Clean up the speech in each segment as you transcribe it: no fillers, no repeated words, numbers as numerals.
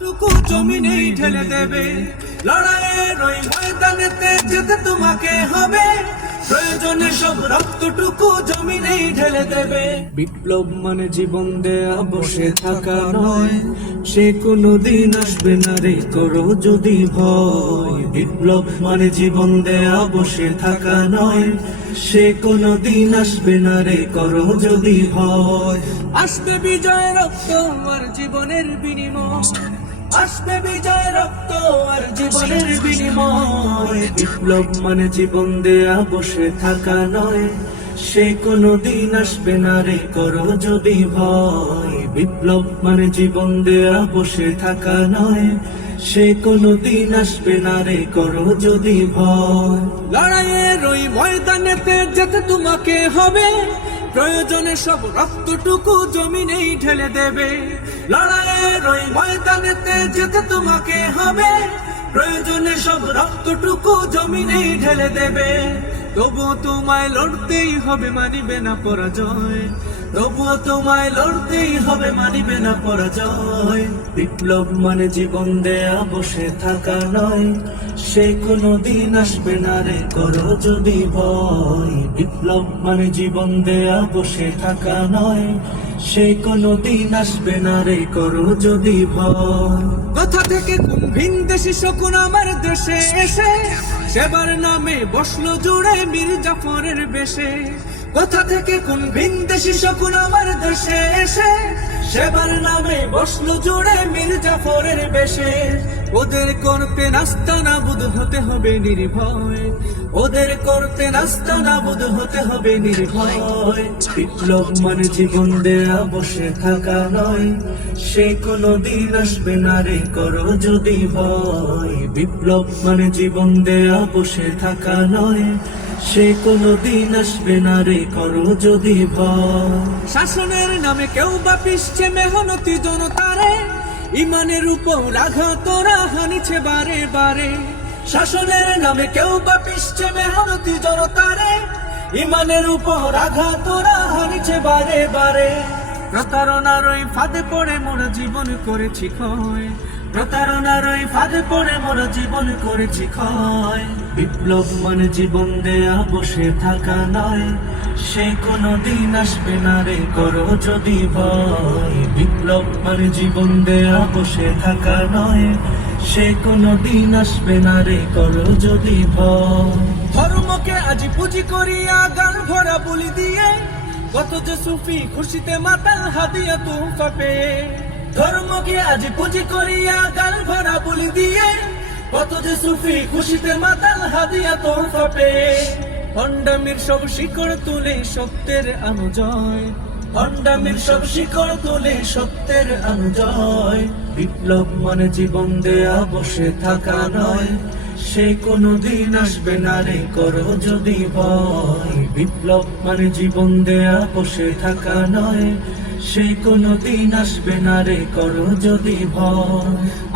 টুকু জমিনেই ঢেলে দেবে। লড়াইয়ের ওই ময়দানেতে যেতে তোমাকে হবে, প্রয়োজনে সব রক্তটুকু জমিনেই ঢেলে দেবে। বিপ্লব মানে জীবন দেয়া বসে থাকা নয়, সে কোনো দিন আসবে না রে করো যদি ভয়। বিপ্লব মানে জীবন দেয়া বসে থাকা নয়, সে কোনো দিন আসবে না রে করো যদি ভয়। আসবে বিজয় রক্ত আর জীবনের বিনিময়, আসবে বিজয় রক্ত আর জীবনের বিনিময়। বিপ্লব মানে জীবন দেয়া বসে থাকা নয়, সে কোনো দিন আসবে না রে করো যদি ভয়। বিপ্লব মানে জীবন দেয়া বসে থাকা নয়, সে কোনো দিন আসবে না রে করো যদি ভয়। লড়াইয়ের ওই ময়দানেতে যেতে তোমাকে হবে, প্রয়োজনে সব রক্তটুকু জমিনেই ঢেলে দেবে। লড়াইয়ের ওই ময়দানেতে যেতে তোমাকে হবে, প্রয়োজনে সব রক্তটুকু জমিনেই ঢেলে দেবে। তবুও তোমায় লড়তেই হবে, মানিবে না পরাজয়। তবুও তোমায় লড়তেই হবে, মানিবে না পরাজয়। বিপ্লব মানে জীবন দেয়া বসে থাকা নয়, সে কোনো দিন আসবে না রে করো যদি ভয়। বিপ্লব মানে জীবন দেয়া বসে থাকা নয়, সে কোনো দিন আসবে না রে করো যদি ভয়। কোথা থেকে কোন ভিন দেশি শকুন আমার দেশে এসে, সেবার নামে বসলো জুড়ে মীর জাফরের বেশে। কোথা থেকে কোন ভিন দেশি শকুন আমার দেশে এসে, সেবার নামে বসলো জুড়ে মীর জাফরের বেশে। ওদের করতে নাস্তা নাবুদ হতে হবে নির্ভয়, ওদের করতে নাস্তা নাবুদ হতে হবে নির্ভয়। বিপ্লব মানে জীবন দেয়া বসে থাকা নয়, সে কোনো দিন আসবে না রে করো যদি ভয়। বিপ্লব মানে জীবন দেয়া বসে থাকা নয়, সে কোনো দিন আসবে না রে করো যদি ভয়। শাসনের নামে কেউ বা পিষছে মেহনতি জনতারে, ইমানের উপর আঘাত ওরা হানিছে বারে বারে। শাসনের নামে কেউ বা পিষছে মেহনতি জনতারে, ইমানের উপর আঘাত ওরা হানিছে বারে বারে। প্রতারণার ওই ফাঁদে পড়ে মোরা জীবন করেছি ক্ষয়, প্রতারণার ওই ফাঁদে পড়ে মোরা জীবন করেছি ক্ষয়। বিপ্লব মানে জীবন দেয়া বসে থাকা নয়, সে কোনো দিন আসবে না রে করো যদি ভয়। বিপ্লব মানে জীবন দেয়া বসে থাকা নয়, সে কোনো দিন আসবে না রে করো যদি ভয়। ধর্মকে আজ পুঁজি করিয়া গান ভরা বলি দিয়ে, কত যে সুফি খুশিতে মাতাল হাদিয়া তোহফা পেয়ে। ধর্মকে আজ পুঁজি করিয়া গান ভরা বলি দিয়ে, কত যে সুফি খুশিতে মাতাল হাদিয়া তোহফা পেয়ে। ভণ্ডামির সব শিকড় তুলে সত্যের অনুজয়, ভণ্ডামির সব শিকড় তুলে সত্যের অনুজয়। বিপ্লব মানে জীবন দেয়া বসে থাকা নয়, সে কোনো দিন আসবে না রে করো যদি ভয়। বিপ্লব মানে জীবন দেয়া বসে থাকা নয়, সে কোনো দিন আসবে না রে করো যদি ভয়।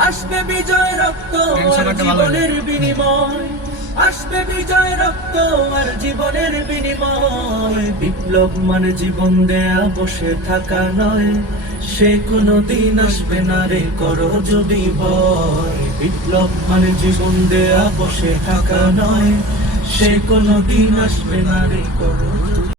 আসবে বিজয় রক্ত আর জীবনের বিনিময়, আসবে বিজয় রক্ত আর জীবনের বিনিময়। বিপ্লব মানে জীবন দেয়া বসে থাকা নয়, সে কোনো দিন আসবে না রে করো যদি ভয়। বিপ্লব মানে জীবন দেয়া বসে থাকা নয়, সে কোনো দিন আসবে না রে করো।